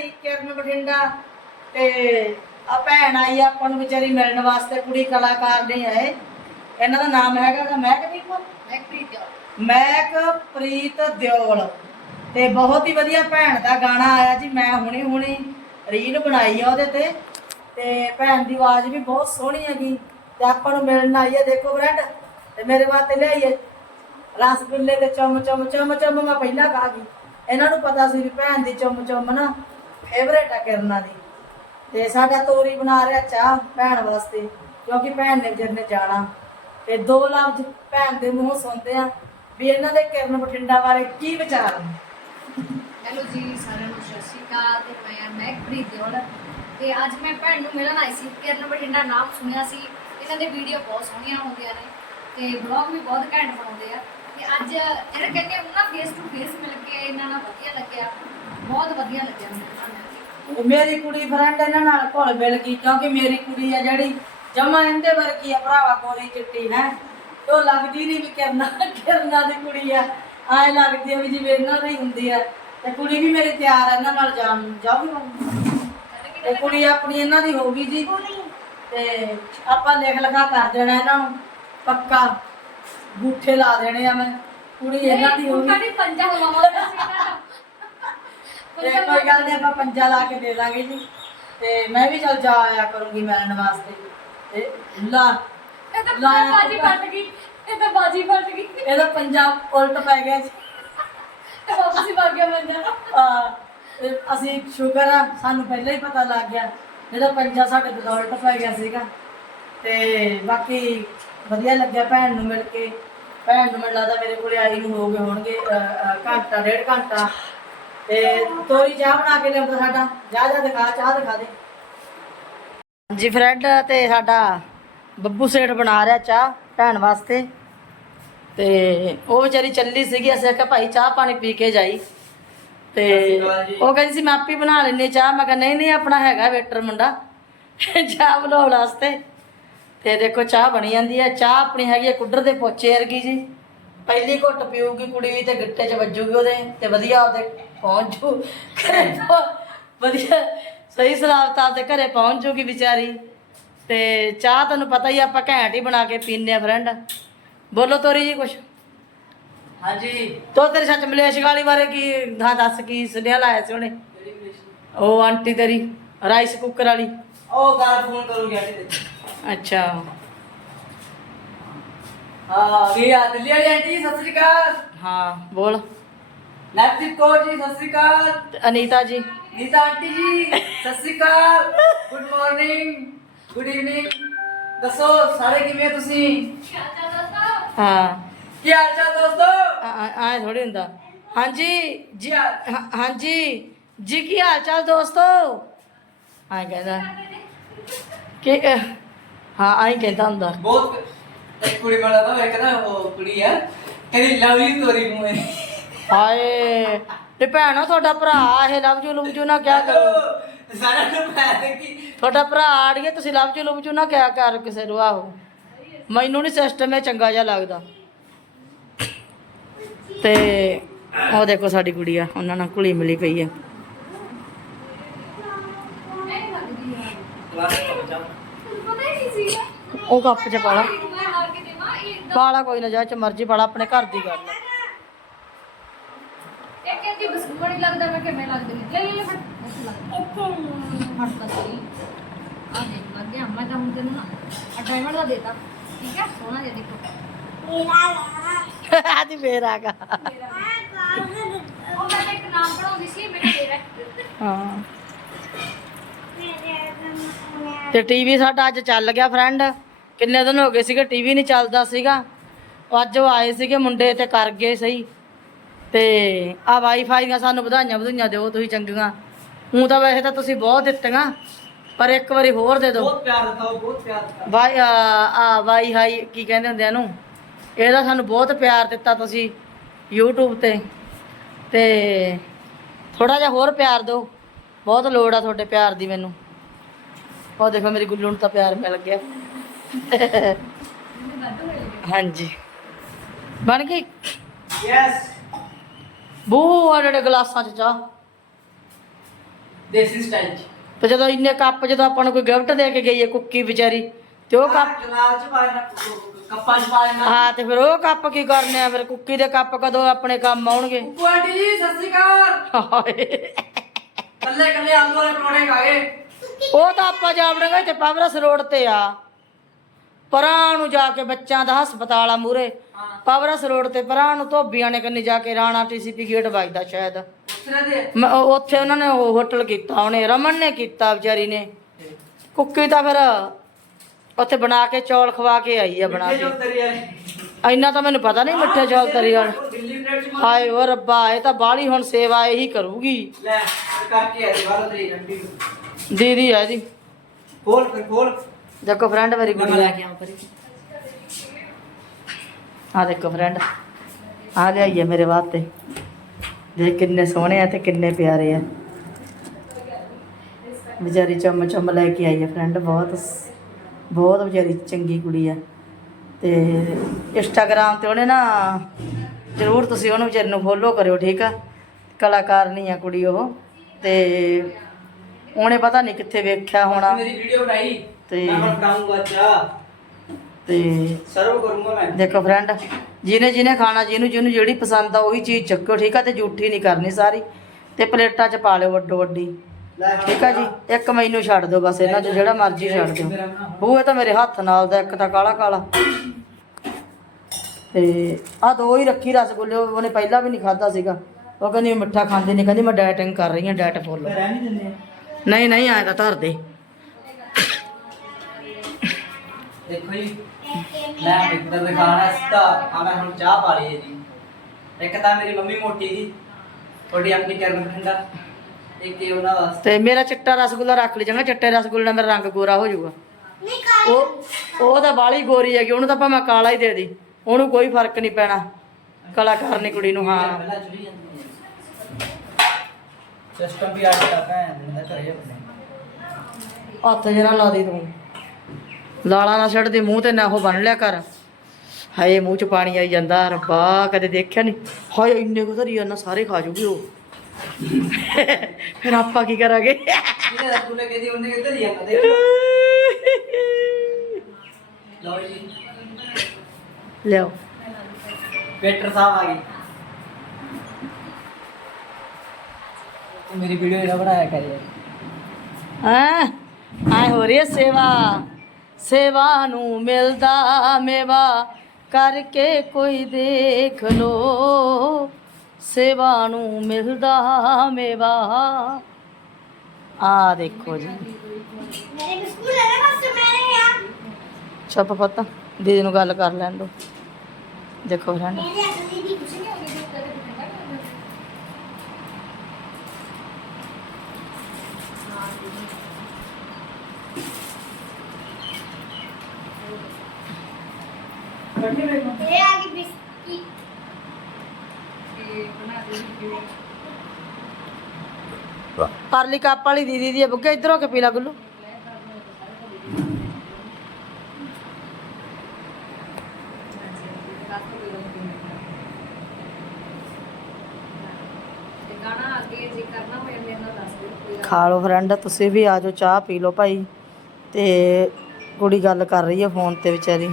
ਭਾਈ ਕਿਰਨ ਬਠਿੰਡਾ ਤੇ ਆ ਭੈਣ ਆਈ ਆ ਆਪਾਂ ਨੂੰ ਵਿਚਾਰੀ ਮਿਲਣ ਵਾਸਤੇ ਕੁੜੀ ਕਲਾਕਾਰ ਨੇ ਆਏ। ਇਹਨਾਂ ਦਾ ਨਾਮ ਹੈਗਾ ਗਾ ਮਹਿਕਦੀਪ ਮੈਂ ਪ੍ਰੀਤ ਮੈਕ ਪ੍ਰੀਤ ਦਿਓਲ। ਤੇ ਬਹੁਤ ਹੀ ਵਧੀਆ ਭੈਣ ਦਾ ਗਾਣਾ ਆਇਆ ਜੀ ਮੈਂ ਹੁਣੀ ਹੁਣੀ ਰੀਲ ਬਣਾਈ ਆ ਉਹਦੇ ਤੇ। ਤੇ ਭੈਣ ਦੀ ਆਵਾਜ਼ ਵੀ ਬਹੁਤ ਸੋਹਣੀ ਹੈਗੀ। ਤੇ ਆਪਾਂ ਨੂੰ ਮਿਲਣ ਆਈ ਹੈ ਦੇਖੋ ਫਰੈਂਡ ਤੇ ਮੇਰੇ ਵਾਸਤੇ ਲਿਆਈਏ। ਰਸਗੁੱਲੇ ਤੇ ਚਮ ਚਮ ਚਮ ਚਮ ਮੈਂ ਪਹਿਲਾਂ ਖਾ ਗਈ। ਇਹਨਾਂ ਨੂੰ ਪਤਾ ਸੀ ਵੀ ਭੈਣ ਦੀ ਚਮ ਚਮ ਨਾ ਫੇਵਰੇਟ ਆ ਕਿਰਨਾਂ ਦੀ। ਤੇ ਸਾਡਾ ਤੋਰੀ ਬਣਾ ਰਿਹਾ ਚਾਹ ਭੈਣ ਵਾਸਤੇ, ਕਿਉਂਕਿ ਭੈਣ ਨੇ ਵਿਚਾਰੀ ਨੇ ਜਾਣਾ। ਤੇ ਦੋ ਲਫ਼ਜ਼ ਭੈਣ ਦੇ ਮੂੰਹੋਂ ਸੁਣਦੇ ਆ ਵੀ ਇਹਨਾਂ ਦੇ ਕਿਰਨ ਬਠਿੰਡਾ ਬਾਰੇ ਕੀ ਵਿਚਾਰ ਨੇ? ਹੈਲੋ ਜੀ, ਸਾਰਿਆਂ ਨੂੰ ਸਤਿ ਸ਼੍ਰੀ ਅਕਾਲ ਤੇ ਮੈਂ ਮੈਂ ਦਿਓਲ। ਤੇ ਅੱਜ ਮੈਂ ਭੈਣ ਨੂੰ ਮਿਲਣ ਆਈ ਸੀ, ਕਿਰਨ ਬਠਿੰਡਾ ਨਾਮ ਸੁਣਿਆ ਸੀ। ਇਹਨਾਂ ਦੇ ਵੀਡੀਓ ਬਹੁਤ ਸੋਹਣੀਆਂ ਹੁੰਦੀਆਂ ਨੇ ਤੇ ਬਲੌਗ ਵੀ ਬਹੁਤ ਘੈਂਟ ਬਣਾਉਂਦੇ ਆ। ਤੇ ਅੱਜ ਇਹਨਾਂ ਕਹਿੰਦੇ ਉਹਨਾਂ ਫੇਸ ਟੂ ਫੇਸ ਮਿਲ ਕੇ ਇਹਨਾਂ ਨਾਲ ਵਧੀਆ ਲੱਗਿਆ। ਬਹੁਤ ਵਧੀਆ ਲੱਗਿਆ ਮੈਨੂੰ। ਮੇਰੀ ਕੁੜੀ ਫਰੈਂਡ ਇਹਨਾਂ ਨਾਲ ਘੁਲ ਮਿਲ ਗਈ ਕਿਉਂਕਿ ਮੇਰੀ ਕੁੜੀ ਆ ਜਿਹੜੀ ਜਮਾ ਇਹਦੇ ਵਰਗੀ ਆ ਭਰਾਵਾ ਗੋਰੀ ਚਿੱਟੀ ਹੈ। ਉਹ ਲੱਗਦੀ ਨਹੀਂ ਵੀ ਕਿਰਨਾ ਕਿਰਨਾ ਦੀ ਕੁੜੀ ਆ। ਐ ਲੱਗਦੀ ਆ ਵੀ ਜਿਵੇਂ ਇਹਨਾਂ ਦੀ ਹੁੰਦੀ ਆ। ਤੇ ਕੁੜੀ ਵੀ ਮੇਰੀ ਤਿਆਰ ਆ ਇਹਨਾਂ ਨਾਲ ਜਾਣ ਨੂੰ ਜਾਊਗੀ ਤੇ ਕੁੜੀ ਆਪਣੀ ਇਹਨਾਂ ਦੀ ਹੋ ਗਈ ਜੀ। ਤੇ ਆਪਾਂ ਲਿਖ ਲਿਖਾ ਕਰ ਦੇਣਾ ਇਹਨਾਂ ਨੂੰ ਪੱਕਾ। ਗੂਠੇ ਲਾ ਦੇਣੇ ਆ ਮੈਂ। ਕੁੜੀ ਇਹਨਾਂ ਦੀ ਹੋ ਗਈ। ਨਹੀਂ ਪੰਜਾ ਸੀ ਨਾ ਤੇ ਕੋਈ ਗੱਲ ਨਹੀਂ ਆਪਾਂ ਪੰਜਾ ਲਾ ਕੇ ਦੇ ਦਾਂਗੇ ਜੀ। ਤੇ ਮੈਂ ਵੀ ਚਲ ਜਾ ਆਇਆ ਕਰੂੰਗੀ ਮਿਲਣ ਵਾਸਤੇ। ਤੇ ਲਾ ਇਹ ਤਾਂ ਲਾਇਆ ਬਾਜੀ ਫਟ ਗਈ ਇਹ ਤਾਂ ਬਾਜੀ ਫਟ ਗਈ। ਇਹਦਾ ਪੰਜਾਬ ਉਲਟ ਪੈ ਗਿਆ ਜੀ। ਤੇ ਵਾਪਸ ਹੀ ਵਗ ਗਿਆ ਮੰਜਾ ਆ, ਤੇ ਅਸੀਂ ਸ਼ੁਕਰ ਆ ਸਾਨੂੰ ਪਹਿਲਾਂ ਹੀ ਪਤਾ ਲੱਗ ਗਿਆ। ਇਹਦਾ ਪੰਜਾ ਸਾਡੇ ਤੇ ਉਲਟ ਪੈ ਗਿਆ ਸੀਗਾ। ਤੇ ਬਾਕੀ ਵਧੀਆ ਲੱਗਿਆ ਭੈਣ ਨੂੰ ਮਿਲ ਕੇ। ਭੈਣ ਨੂੰ ਮੈਨੂੰ ਲੱਗਦਾ ਮੇਰੇ ਕੋਲੇ ਆਈ ਨੂੰ ਹੋ ਗਏ ਹੋਣਗੇ ਘੰਟਾ ਡੇਢ ਘੰਟਾ। ਤੇ ਤੋਰੀ ਚਾਹ ਬਣਾ ਕੇ ਲਿਆਉਂਦਾ ਸਾਡਾ। ਜਾ ਜਾ ਦਿਖਾ ਚਾਹ ਦਿਖਾ ਦੇ। ਜੀ ਫਰੈਂਡ ਤੇ ਸਾਡਾ ਬੱਬੂ ਸੇਠ ਬਣਾ ਰਿਹਾ ਚਾਹ ਭੈਣ ਵਾਸਤੇ। ਤੇ ਉਹ ਵਿਚਾਰੀ ਚੱਲੀ ਸੀਗੀ ਅਸੀਂ ਆਖਿਆ ਭਾਈ ਚਾਹ ਪਾਣੀ ਪੀ ਕੇ ਜਾਈ। ਤੇ ਉਹ ਕਹਿੰਦੀ ਸੀ ਮੈਂ ਆਪੇ ਬਣਾ ਲੈਣੀ ਚਾਹ। ਮੈਂ ਕਿਹਾ ਨਹੀਂ ਨਹੀਂ ਆਪਣਾ ਹੈਗਾ ਵੇਟਰ ਮੁੰਡਾ। ਚਾਹ ਬਣਾਉਣ ਵਾਸਤੇ। ਤੇ ਦੇਖੋ ਚਾਹ ਬਣੀ ਜਾਂਦੀ ਹੈ। ਚਾਹ ਆਪਣੀ ਹੈਗੀ ਹੈ ਕੁੱਡਰ ਦੇ ਪੋਚੇ ਵਰਗੀ ਜੀ। ਪਹਿਲੀ ਘੁੱਟ ਪੀਊਗੀ ਕੁੜੀ ਤੇ ਗਿੱਟੇ 'ਚ ਵੱਜੂਗੀ ਉਹਦੇ ਤੇ ਵਧੀਆ ਉਹਦੇ। ਪਹੁੰਚ। ਜੂ ਘਰੇ ਪਹੁੰ- ਵਧੀਆ ਸਹੀ ਸਲਾਮਤ ਆਪਦੇ ਘਰੇ ਪਹੁੰਚ ਜੂਗੀ ਵਿਚਾਰੀ। ਤੇ ਚਾਹ ਤੁਹਾਨੂੰ ਪਤਾ ਹੀ ਆ, ਆਪਾਂ ਘੈਂਟ ਹੀ ਬਣਾ ਕੇ ਪੀਂਦੇ ਆ ਫਰੈਂਡ। ਬੋਲੋ ਤੋਰੀ ਜੀ ਕੁਛ। ਹਾਂਜੀ। ਤੋ ਤੇਰੇ ਸੱਚ ਮਲੇਸ਼ ਗਾਲੀ ਬਾਰੇ ਕੀ ਹਾਂ ਦੱਸ ਕੀ ਸੁਨੇਹਾ ਲਾਇਆ ਸੀ ਉਹਨੇ? ਉਹ ਆਂਟੀ ਤੇਰੀ ਰਾਈਸ ਕੁੱਕਰ ਵਾਲੀ। ਉਹ ਗੱਲ ਫੋਨ ਕਰੂਗੀ ਆਂਟੀ ਤੇ ਅੱਛਾ। ਹਾਂ ਵੀ ਆ ਦਿੱਲੀ ਵਾਲੀ ਆਂਟੀ ਜੀ, ਸਤਿ ਸ੍ਰੀ ਅਕਾਲ। ਹਾਂ ਬੋਲ। ਨਵਦੀਪ ਕੌਰ ਜੀ ਸਤਿ ਸ੍ਰੀ ਅਕਾਲ। ਅਨੀਤਾ ਜੀ। ਨੀਤਾ ਆਂਟੀ ਜੀ ਸਤਿ ਸ੍ਰੀ ਅਕਾਲ। ਗੁੱਡ ਮਾਰਨਿੰਗ ਗੁੱਡ ਈਵਨਿੰਗ ਦੱਸੋ ਸਾਰੇ ਕਿਵੇਂ ਹੋ ਤੁਸੀਂ? ਹਾਂ। ਕੀ ਹਾਲ ਚਾਲ ਦੋਸਤੋ? ਆਏ ਥੋੜੀ ਹੁੰਦਾ। ਹਾਂਜੀ ਜੀ ਹਾਂ- ਹਾਂਜੀ। ਜੀ ਕੀ ਹਾਲ ਚਾਲ ਦੋਸਤੋ? ਆਏ ਕਹਿੰਦਾ। ਕਿ ਅਹ, ਹਾਂ ਆਈ ਕਹਿੰਦਾ ਹੁੰਦਾ। ਬਹੁਤ ਇੱਕ ਕੁੜੀ ਮਿਲਾ ਤਾਂ ਇੱਕ ਨਾ ਉਹ ਕੁੜੀ ਆ ਕਹਿੰਦੀ ਲਵਲੀ ਤੋਰੀ ਨੂੰ ਹੈ ਹਾਏ ਤੇ ਭੈਣੋ ਤੁਹਾਡਾ ਭਰਾ ਇਹ ਲਵ ਜੂ ਲਵ ਜੂ ਨਾ ਕਿਆ ਕਰੋ? ਸਾਰਾ ਨੂੰ ਪਤਾ ਕਿ ਤੁਹਾਡਾ ਭਰਾ ਆੜੀਏ ਤੁਸੀਂ ਲਵ ਜੂ ਲਵ ਜੂ ਨਾ ਕਿਆ ਕਰ ਕਿਸੇ ਨੂੰ ਆਹੋ। ਮੈਨੂੰ ਨਹੀਂ ਸਿਸਟਮ ਇਹ ਚੰਗਾ ਜਿਹਾ ਲੱਗਦਾ। ਤੇ ਉਹ ਦੇਖੋ ਸਾਡੀ ਗੁੜੀਆ ਉਹਨਾਂ ਨਾਲ ਕੁਲੀ ਮਿਲੀ ਪਈ ਆ। ਉਹ ਕੱਪ ਚ ਪਾਲਾ। ਪਾਲਾ ਕੋਈ ਨਾ ਜਾ ਚ ਮਰਜ਼ੀ ਪਾਲਾ ਆਪਣੇ ਘਰ ਦੀ ਗੱਲ ਆ। ਇਹ ਕਹਿੰਦੀ ਬਿਸਕੁਟ ਨਹੀਂ ਲੱਗਦਾ ਮੈਂ ਕਿਵੇਂ ਲੱਗਦੀ ਨਹੀਂ ਲੈ ਲੈ ਲੈ ਫੜ। ਇੱਥੇ ਲੱਗ ਫੜ ਤਾਂ ਸਹੀ। ਆ ਦੇਖ ਲੱਗ ਗਿਆ। ਮੈਂ ਤਾਂ ਹੁਣ ਤੈਨੂੰ ਨਾ ਆ ਡਾਇਮੰਡ ਦਾ ਦੇਤਾ। ਠੀਕ ਹੈ? ਸੋਹਣਾ ਜਿਹਾ ਦੇਖੋ। ਆਦੀ ਫੇਰ ਆ ਗਾ। ਉਹ ਮੈਂ ਇੱਕ ਨਾਮ ਬਣਾਉਂਦੀ ਸੀ ਮੈਨੂੰ ਦੇ ਰਿਹਾ ਹਾਂ ਤੇ ਟੀਵੀ ਸਾਡਾ ਅੱਜ ਚੱਲ ਗਿਆ ਫਰੈਂਡ। ਕਿੰਨੇ ਦਿਨ ਹੋ ਗਏ ਸੀਗੇ ਟੀਵੀ ਨਹੀਂ ਚੱਲਦਾ ਸੀਗਾ। ਉਹ ਅੱਜ ਉਹ ਆਏ ਸੀਗੇ ਮੁੰਡੇ ਤੇ ਕਰ ਗਏ ਸਹੀ। ਤੇ ਆ ਵਾਈਫਾਈ ਦੀਆਂ ਸਾਨੂੰ ਵਧਾਈਆਂ ਵਧਾਈਆਂ ਦਿਓ ਤੁਸੀਂ ਚੰਗੀਆਂ। ਹੂੰ ਤਾਂ ਵੈਸੇ ਤਾਂ ਤੁਸੀਂ ਬਹੁਤ ਦਿੱਤੀਆਂ ਪਰ ਇੱਕ ਵਾਰੀ ਹੋਰ ਦੇ ਦਿਓ। ਬਹੁਤ ਪਿਆਰ ਦਿੱਤਾ ਬਹੁਤ ਪਿਆਰ ਦਿੱਤਾ। ਵਾਈ ਆ ਆ ਵਾਈ ਹਾਈ ਕੀ ਕਹਿੰਦੇ ਹੁੰਦੇ ਆ ਇਹਨੂੰ? ਇਹਦਾ ਸਾਨੂੰ ਬਹੁਤ ਪਿਆਰ ਦਿੱਤਾ ਤੁਸੀਂ YouTube ਤੇ। ਤੇ ਥੋੜਾ ਜਿਹਾ ਹੋਰ ਪਿਆਰ ਦਿਓ। ਬਹੁਤ ਲੋੜ ਆ ਤੁਹਾਡੇ ਪਿਆਰ ਦੀ ਮੈਨੂੰ। ਉਹ ਦੇਖੋ ਮੇਰੀ ਗੁੱਲੂ ਨੂੰ ਤਾਂ ਪਿਆਰ ਮਿਲ ਗਿਆ। ਹਾਂਜੀ। ਬਣ ਗਈ? ਯੈਸ ਬੂ ਆ ਜਿਹੜੇ ਗਲਾਸਾਂ ਚ ਚਾਹ ਦੇਸੀ ਸਟਾਈਲ ਚ। ਤੇ ਜਦੋਂ ਇੰਨੇ ਕੱਪ ਜਦੋਂ ਆਪਾਂ ਨੂੰ ਕੋਈ ਗਿਫਟ ਦੇ ਕੇ ਗਈ ਹੈ ਕੁੱਕੀ ਵਿਚਾਰੀ ਤੇ ਉਹ ਕੱਪ ਗਲਾਸ ਚ ਚ ਹਾਂ ਤੇ ਫਿਰ ਉਹ ਕੱਪ ਕੀ ਕਰਨੇ ਆ? ਫਿਰ ਕੁੱਕੀ ਦੇ ਕੱਪ ਕਦੋਂ ਆਪਣੇ ਕੰਮ ਆਉਣਗੇ? ਉੱਪੂ ਆਂਟੀ ਜੀ ਸਤਿ ਸ਼੍ਰੀ ਅਕਾਲ। ਕੱਲੇ ਕੱਲੇ ਆਲੂ ਵਾਲੇ ਪਰੌਂਠੇ ਖਾ ਗਏ। ਉਹ ਤਾਂ ਆਪਾਂ ਜਾਵੜਾਂਗੇ ਤੇ ਪਾਵਰਸ ਰੋਡ ਤੇ ਆ। ਪਰਾਂ ਨੂੰ ਜਾ ਕੇ ਬੱਚਿਆਂ ਦਾ ਹਸਪਤਾਲ ਆ ਮੂਰੇ ਪਾਵਰਸ ਰੋਡ ਤੇ ਪਰਾਂ ਨੂੰ ਧੋਬੀਆਂ ਨੇ ਕੰਨੀ ਜਾ ਕੇ ਰਾਣਾ ਟੀਸੀਪੀ ਗੇਟ ਵੱਜਦਾ ਸ਼ਾਇਦ। ਮੈਂ ਉਹ- ਉੱਥੇ ਉਹਨਾਂ ਨੇ ਉਹ ਹੋਟਲ ਕੀਤਾ ਉਹਨੇ ਰਮਨ ਨੇ ਕੀਤਾ ਵਿਚਾਰੀ ਨੇ। ਕੁੱਕੀ ਤਾਂ ਫਿਰ ਉੱਥੇ ਬਣਾ ਕੇ ਚੌਲ ਖਵਾ ਕੇ ਆਈ ਆ ਬਣਾ ਕੇ। ਇੰਨਾ ਤਾਂ ਮੈਨੂੰ ਪਤਾ ਨਹੀਂ ਮਿੱਠੇ ਚੌਲ ਤਰੀ ਵਾਲੇ। ਦਿੱਲੀ ਚ ਹਾਏ ਓ ਰੱਬਾ ਇਹ ਤਾਂ ਬਾਹਲੀ ਹੁਣ ਸੇਵਾ ਇਹੀ ਕਰੂਗੀ। ਲੈ ਕਰਕੇ ਆ ਬਾਹਰ ਤੇਰੀ ਨੂੰ। ਦੀਦੀ ਹੈ ਜੀ ਖੋਲ ਫਿਰ ਖੋਲ। ਦੇਖੋ ਫਰੈਂਡ ਮੇਰੀ ਗੁੜੀ ਲੈ ਆ ਕੇ ਆਉਂ ਪਰੀ। ਆ ਦੇਖੋ ਫਰੈਂਡ ਆ ਲਿਆਈਏ ਮੇਰੇ ਵਾਸਤੇ। ਦੇਖ ਕਿੰਨੇ ਸੋਹਣੇ ਆ ਤੇ ਕਿੰਨੇ ਪਿਆਰੇ ਆ। ਵਿਚਾਰੀ ਚੰਮ ਚੰਮ ਲੈ ਕੇ ਆਈ ਹੈ ਫਰੈਂਡ ਬਹੁਤ ਬਹੁਤ ਵਿਚਾਰੀ ਚੰਗੀ ਕੁੜੀ ਆ। ਤੇ ਇੰਸਟਾਗ੍ਰਾਮ ਤੇ ਉਹਨੇ ਨਾ ਜ਼ਰੂਰ ਤੁਸੀਂ ਉਹਨੂੰ ਵਿਚਾਰੀ ਨੂੰ ਫੋਲੋ ਕਰਿਓ ਠੀਕ ਆ? ਕਲਾਕਾਰ ਨਹੀਂ ਆ ਕੁੜੀ ਉਹ। ਤੇ ਉਹਨੇ ਪਤਾ ਨਹੀਂ ਕਿੱਥੇ ਵੇਖਿਆ ਹੋਣਾ। ਮੇਰੀ ਵੀਡੀਓ ਬਣਾਈ। ਤੇ- ਮੈਂ ਹੁਣ ਬਣਾਉਂਗਾ ਚਾਹ ਤੇ ਸਰਵ ਕਰੂੰਗਾ ਮੈਂ। ਦੇਖੋ ਫਰੈਂਡ ਜਿਹਨੇ ਜਿਹਨੇ ਖਾਣਾ ਜਿਹਨੂੰ ਜਿਹਨੂੰ ਜਿਹੜੀ ਪਸੰਦ ਆ ਉਹੀ ਚੀਜ਼ ਚੱਕਿਓ ਠੀਕ ਆ? ਤੇ ਝੂਠੀ ਨਹੀਂ ਕਰਨੀ ਸਾਰੀ। ਤੇ ਪਲੇਟਾਂ 'ਚ ਪਾ ਲਿਓ ਵੱਡੋ ਵੱਡੀ। ਠੀਕ ਆ ਜੀ? ਇੱਕ ਮੈਨੂੰ ਛੱਡ ਦਿਓ ਬਸ ਇਹਨਾਂ 'ਚ ਜਿਹੜਾ ਮਰਜ਼ੀ ਛੱਡ ਦਿਓ। ਬੂ ਇਹ ਤਾਂ ਮੇਰੇ ਹੱਥ ਨਾਲ ਦਾ ਇੱਕ ਤਾਂ ਕਾਲਾ ਕਾਲਾ। ਤੇ ਆ ਦੋ ਹੀ ਰੱਖੀ ਰਸਗੁੱਲੇ ਉਹ- ਉਹਨੇ ਪਹਿਲਾਂ ਵੀ ਨਹੀਂ ਖਾਦਾ ਸੀਗਾ। ਉਹ ਕਹਿੰਦੀ ਮਿੱਠਾ ਖਾਂਦੀ ਨਹੀਂ ਕਹਿੰਦੀ ਮੈਂ ਡਾਈਟਿੰਗ ਕਰ ਰਹੀ ਹਾਂ ਡਾਈਟ ਫੁੱਲ। ਨਹੀਂ ਨਹੀਂ ਆਇਆ ਤਾਂ ਧਰ ਦੇ। ਦੇਖੋ ਜੀ। ਮੈਂ ਤਾਂ ਦਿਖਾਣਾ ਸਿੱਧਾ। ਆ ਮੈਂ ਹੁਣ ਚਾਹ ਪਾ ਲਈ ਹੈ ਜੀ ਇੱਕ ਤਾਂ ਮੇਰੀ ਮੰਮੀ ਮੋਟੀ ਜੀ। ਤੁਹਾਡੀ ਆਪਣੀ ਕਰਨ ਠੰਡਾ। ਇੱਕ ਇਹ ਉਹਨਾਂ ਵਾਸਤੇ ਤੇ ਮੇਰਾ ਚਿੱਟਾ ਰਸਗੁੱਲਾ ਰੱਖ ਲਈ ਚੰਗਾ ਚਿੱਟੇ ਰਸਗੁੱਲੇ ਨਾਲ ਮੇਰਾ ਰੰਗ ਗੋਰਾ ਹੋ ਜਾਊਗਾ। ਉਹ ਉਹ ਤਾਂ ਬਾਲੀ ਗੋਰੀ ਹੈਗੀ ਉਹਨੂੰ ਤਾਂ ਭਾਵੇਂ ਕਾਲਾ ਹੀ ਦੇ ਦੀ। ਉਹਨੂੰ ਕੋਈ ਫ਼ਰਕ ਨਹੀਂ ਪੈਣਾ। ਕਲਾਕਾਰਨੀ ਕੁੜੀ ਨੂੰ ਹਾਂ। ਪਹਿਲਾਂ ਚੁਰੀ ਜਾਂਦੀ ਹੈ। ਸਿਸਟਮ ਵੀ ਆਟਾ ਭੈਣ ਦਾ ਘਰੇ ਆਪਣੇ। ਹੱਥ ਜਰਾ ਲਾ ਦੇ ਤੂੰ। ਲਾਲਾ ਨਾ ਛੱਡ ਦੇ ਮੂੰਹ ਤੇ ਨਾ ਉਹ ਬਣ ਲਿਆ ਕਰ। ਹਾਏ ਮੂੰਹ ਚ ਪਾਣੀ ਆਈ ਜਾਂਦਾ ਰੱਬਾ ਕਦੇ ਦੇਖਿਆ ਨਹੀਂ ਹਾਏ ਇੰਨੇ ਕੁ ਧਰੀ ਨਾ ਸਾਰੇ ਖਾ ਜੂਗੀ ਉਹ। ਫਿਰ ਆਪਾਂ ਕੀ ਕਰਾਂਗੇ? ਇਹਨੇ ਰਸਗੁੱਲੇ ਕਹਿੰਦੀ ਉਹਨੇ ਕਿੱਧਰ ਹੀ ਜਾਂਦਾ ਦੇਖ ਲਓ। ਜੀ। ਵੇਟਰ ਸਾਹਿਬ ਆ ਗਏ। ਤੂੰ ਮੇਰੀ ਵੀਡੀਓ ਜਿਹੜਾ ਬਣਾਇਆ ਕਰੇ ਹਾਂ? ਆਏ ਹੋ ਰਹੀ ਹੈ ਸੇਵਾ। ਸੇਵਾ ਨੂੰ ਮਿਲਦਾ ਮੇਵਾ ਕਰਕੇ ਕੋਈ ਦੇਖ ਲੋ। ਸੇਵਾ ਨੂੰ ਮਿਲਦਾ ਮੇਵਾ। ਆ ਦੇਖੋ ਜੀ। ਮੇਰੇ ਬਿਸਕੁਟ ਲੈ ਲੈ ਬਸ ਪੁੱਤ ਦੀਦੀ ਨੂੰ ਗੱਲ ਕਰ ਲੈਣ ਦੋ। ਦੇਖੋ ਅਗਲੀ ਠੰਡਾ ਕਰ ਇਹ ਆ ਗਈ ਬਿਸਕੀ ਇਹ ਬਣਾ ਦੇ ਪਰਲੀ ਕੱਪ ਵਾਲੀ ਦੀਦੀ ਦੀ ਬੁੱਗੇ ਇਧਰੋਂ ਕੇ ਪੀਲਾ ਗੁੱਲੂ? ਖਾ ਲਓ ਫਰੈਂਡ ਤੁਸੀਂ ਵੀ ਆ ਜਾਓ ਚਾਹ ਪੀ ਲਓ ਭਾਈ। ਤੇ ਕੁੜੀ ਗੱਲ ਕਰ ਰਹੀ ਹੈ ਫੋਨ ਤੇ ਵਿਚਾਰੀ।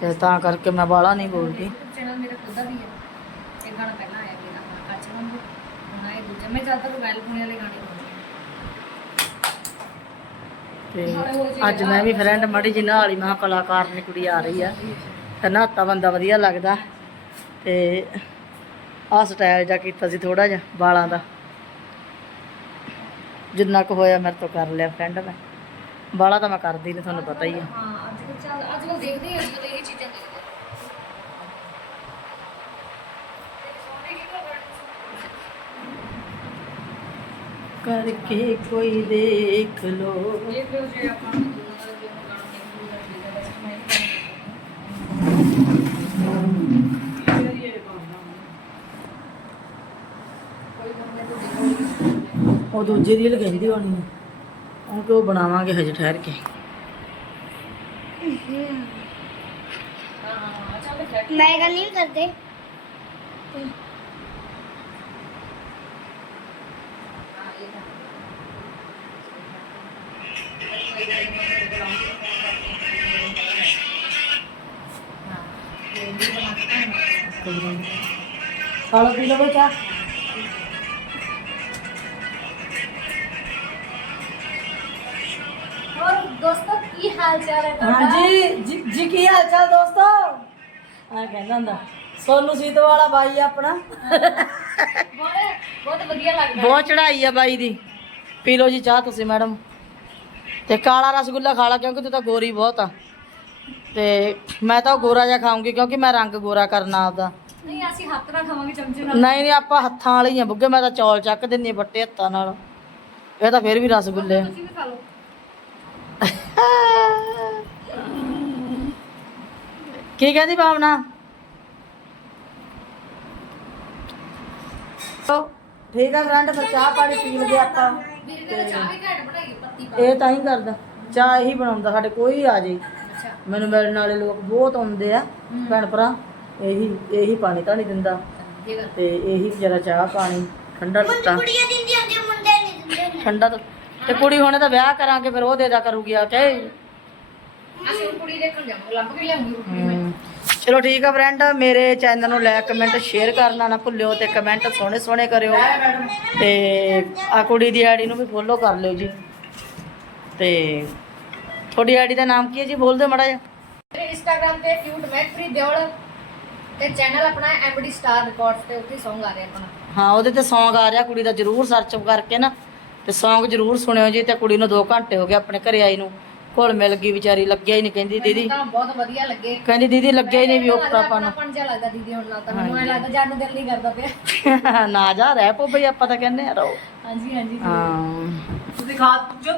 ਤੇ ਤਾਂ ਕਰਕੇ ਮੈਂ ਬਾਲਾ ਨਹੀਂ ਬੋਲਦੀ ਚੈਨਲ ਮੇਰਾ ਖੁਦ ਦਾ ਵੀ ਹੈ। ਇਹ ਗਾਣਾ ਪਹਿਲਾਂ ਆਇਆ ਮੇਰਾ ਆਪਣਾ ਕੱਚ ਵਾਂਗੂ। ਹੁਣ ਇਹ ਦੂਜਾ। ਮੈਂ ਜ਼ਿਆਦਾਤਰ ਮੋਬਾਈਲ ਫੋਨ ਵਾਲੇ ਗਾਣੇ ਗਾਉਂਦੀ ਤੇ ਅੱਜ ਮੈਂ ਵੀ ਫਰੈਂਡ ਮੜੀ ਜੀ ਨਾਲ ਹੀ ਮਹਾ ਕਲਾਕਾਰ ਨੇ ਕੁੜੀ ਆ ਰਹੀ ਆ। ਤੇ ਨਹਾਤਾ ਬੰਦਾ ਵਧੀਆ ਲੱਗਦਾ। ਤੇ ਆਹ ਸਟਾਈਲ ਜਾ ਕੀਤਾ ਸੀ ਥੋੜਾ ਜਿਹਾ ਵਾਲਾਂ ਦਾ। ਜਿੰਨਾ ਕੁ ਹੋਇਆ ਮੇਰੇ ਤੋਂ ਕਰ ਲਿਆ ਫਰੈਂਡ ਮੈਂ ਵਾਲਾ ਤਾਂ ਮੈਂ ਕਰਦੀ ਨਹੀਂ ਤੁਹਾਨੂੰ ਪਤਾ ਹੀ ਆ। ਹਾਂ ਅੱਜ ਚੱਲ ਅੱਜ ਕੱਲ੍ਹ ਦੇਖਦੇ ਹਾਂ ਅੱਜ ਕੱਲ੍ਹ ਇਹ ਚੀਜ਼ਾਂ ਦੇਖਦੇ ਹਾਂ। ਕਰਕੇ ਕੋਈ ਦੇਖ ਲੋ ਦੇਖ ਲਓ ਜੇ ਆਪਾਂ ਨੂੰ ਦੋਨਾਂ ਦਾ ਜੇ ਗਾਣਾ ਦੇਖੂਗਾ ਠੀਕ ਹੈ ਵੈਸੇ ਮੈਂ ਨਹੀਂ ਕਰਕੇ ਕੋਈ ਬੰਦੇ ਤੋਂ ਉਹ ਦੂਜੇ ਦੀ ਕਹਿੰਦੀ ਹੋਣੀ ਉਹ ਕਿ ਉਹ ਬਣਾਵਾਂਗੇ ਹਜੇ ਠਹਿਰ ਕੇ? ਮੈਂ ਗੱਲ ਨਹੀਂ ਕਰਦੇ। ਖਾ ਲਓ ਪੀ ਲਓ ਬਈ ਚਾਹ ਹੋਰ ਦੋਸਤੋ ਕੀ ਹਾਲ ਚਾਲ ਹੈ ਤੁਹਾਡਾ? ਹਾਂਜੀ ਜੀ ਜੀ ਕੀ ਹਾਲ ਚਾਲ ਦੋਸਤੋ? ਆ ਕਹਿੰਦਾ ਹੁੰਦਾ ਸੋਨੂ ਸੀਤੋ ਵਾਲਾ ਬਾਈ ਆ ਆਪਣਾ। ਬਹੁਤ ਬਹੁਤ ਵਧੀਆ ਲੱਗਦਾ ਬਹੁਤ ਚੜਾਈ ਆ ਬਾਈ ਦੀ। ਪੀ ਲਓ ਜੀ ਚਾਹ ਤੁਸੀਂ ਮੈਡਮ। ਤੇ ਕਾਲਾ ਰਸਗੁੱਲਾ ਖਾ ਲਾ ਕਿਉਂਕਿ ਤੂੰ ਤਾਂ ਗੋਰੀ ਬਹੁਤ ਆ। ਤੇ ਮੈਂ ਤਾਂ ਉਹ ਗੋਰਾ ਜਿਹਾ ਖਾਊਂਗੀ ਕਿਉਂਕਿ ਮੈਂ ਰੰਗ ਗੋਰਾ ਕਰਨਾ ਆਪਦਾ। ਨਹੀਂ ਅਸੀਂ ਹੱਥ ਨਾਲ ਖਾਵਾਂਗੇ ਚਮਚੇ ਨਾਲ। ਨਹੀਂ ਨਹੀਂ ਆਪਾਂ ਹੱਥਾਂ ਵਾਲੇ ਹੀ ਆ ਬੁੱਗੇ ਮੈਂ ਤਾਂ ਚੌਲ ਚੱਕ ਦਿੰਨੀ ਵੱਟੇ ਹੱਥਾਂ ਨਾਲ। ਇਹ ਤਾਂ ਫਿਰ ਵੀ ਰਸਗੁੱਲੇ। ਤੁਸੀਂ ਵੀ ਖਾ ਲਓ। ਕੀ ਕਹਿੰਦੀ ਭਾਵਨਾ? ਠੀਕ ਆ ਫਰੈਂਡ ਫਿਰ ਚਾਹ ਪਾਣੀ ਪੀ ਲਗੇ ਆਪਾਂ। ਵੀਰ ਨੇ ਚਾਹ ਵੀ ਘੈਂਟ ਬਣਾਈ ਹੈ, ਪੱਤੀ ਪਾ। ਇਹ ਤਾਂ ਹੀ ਕਰਦਾ। ਚਾਹ ਇਹੀ ਬਣਾਉਂਦਾ ਸਾਡੇ ਕੋਈ ਆ ਜੇ। ਮੈਨੂੰ ਮਿਲਣ ਵਾਲੇ ਲੋਕ ਬਹੁਤ ਆਉਂਦੇ ਆ ਭੈਣ ਭਰਾ। ਇਹੀ ਇਹੀ ਪਾਣੀ ਤਾਂ ਨਹੀਂ ਦਿੰਦਾ। ਤੇ ਇਹੀ ਵਿਚਾਰਾ ਚਾਹ ਪਾਣੀ ਠੰਡਾ ਦਿੱਤਾ ਕੁੜੀਆਂ ਦਿੰਦੀਆਂ ਹੁੰਦੀਆਂ ਮੁੰਡੇ ਨਹੀਂ ਦਿੰਦੇ ਠੰਡਾ ਤਾਂ ਤੇ ਕੁੜੀ ਹੋਣੇ ਤਾਂ ਵਿਆਹ ਕਰਾਂਗੇ ਫਿਰ ਉਹ ਦੇ ਦਾ ਕਰੂਗੀ ਆ ਕੇ। ਅਸੀਂ ਹੁਣ ਕੁੜੀ ਦੇਖਣ ਜਾਵਾਂਗੇ ਲੱਭ ਕੇ ਲਿਆਉਂਗੀ ਕੁੜੀ ਮੈਂ। ਹਮ, ਚਲੋ ਠੀਕ ਆ ਫਰੈਂਡ ਮੇਰੇ ਚੈਨਲ ਨੂੰ ਲਾਈਕ ਕਮੈਂਟ ਸ਼ੇਅਰ ਕਰਨਾ ਨਾ ਭੁੱਲਿਓ ਤੇ ਕਮੈਂਟ ਸੋਹਣੇ ਸੋਹਣੇ ਕਰਿਓ। ਤੇ ਆ ਕੁੜੀ ਦੀ ਆਈਡੀ ਨੂੰ ਵੀ ਫੋਲੋ ਕਰ ਲਿਓ ਜੀ। ਤੇ ਤੁਹਾਡੀ ਆਈਡੀ ਦਾ ਨਾਮ ਕੀ ਹੈ ਜੀ? ਬੋਲ ਦਿਓ ਮੜਾ ਜਿਹਾ। ਮੇਰੇ ਇੰਸਟਾਗ੍ਰam ਤੇ ਕਿਊਟ ਮੈਕਫਰੀ ਦਿਓਲ ਤੇ ਚੈਨਲ ਆਪਣਾ ਐਮਡੀ ਸਟਾਰ ਰਿਕਾਰਡਸ ਤੇ ਉੱਥੇ Song ਆ ਰਿਹਾ ਆਪਣਾ। ਹਾਂ ਉਹਦੇ ਤੇ Song ਆ ਰਿਹਾ ਕੁੜੀ ਦਾ ਜਰੂਰ ਸਰਚ ਕਰਕੇ ਨਾ ਤੇ Song ਜਰੂਰ ਸੁਣਿਓ ਜੀ ਤੇ ਕੁੜੀ ਨੂੰ 2 ਘੰਟੇ ਹੋ ਗਏ ਆਪਣੇ ਘਰੇ ਆਈ ਨੂੰ ਕੋਲ ਮਿਲ ਗਈ ਵਿਚਾਰੀ ਲੱਗਿਆ ਹੀ ਨਹੀਂ ਕਹਿੰਦੀ ਦੀਦੀ। ਤਾਂ ਬਹੁਤ ਵਧੀਆ ਲੱਗੇ। ਕਹਿੰਦੀ ਦੀਦੀ ਲੱਗਿਆ ਹੀ ਨਹੀਂ ਵੀ ਆਪਾਂ ਨੂੰ ਆਪਣਾਪਣ ਜਿਹਾ ਲੱਗਦਾ ਦੀਦੀ ਹੁਣ ਨਾਲ ਤਾਂ ਮੈਨੂੰ ਐਂ ਲੱਗਦਾ ਜਾਣ ਨੂੰ ਦਿਲ ਨਹੀਂ ਕਰਦਾ ਪਿਆ। ਨਾ ਜਾ ਰਹਿ ਪੋ ਬਈ ਆਪਾਂ ਤਾਂ ਕਹਿੰਦੇ ਆ ਰਹੋ। ਹਾਂਜੀ ਹਾਂਜੀ ਹਾਂ। ਤੁਸੀਂ ਖਾ ਜੋ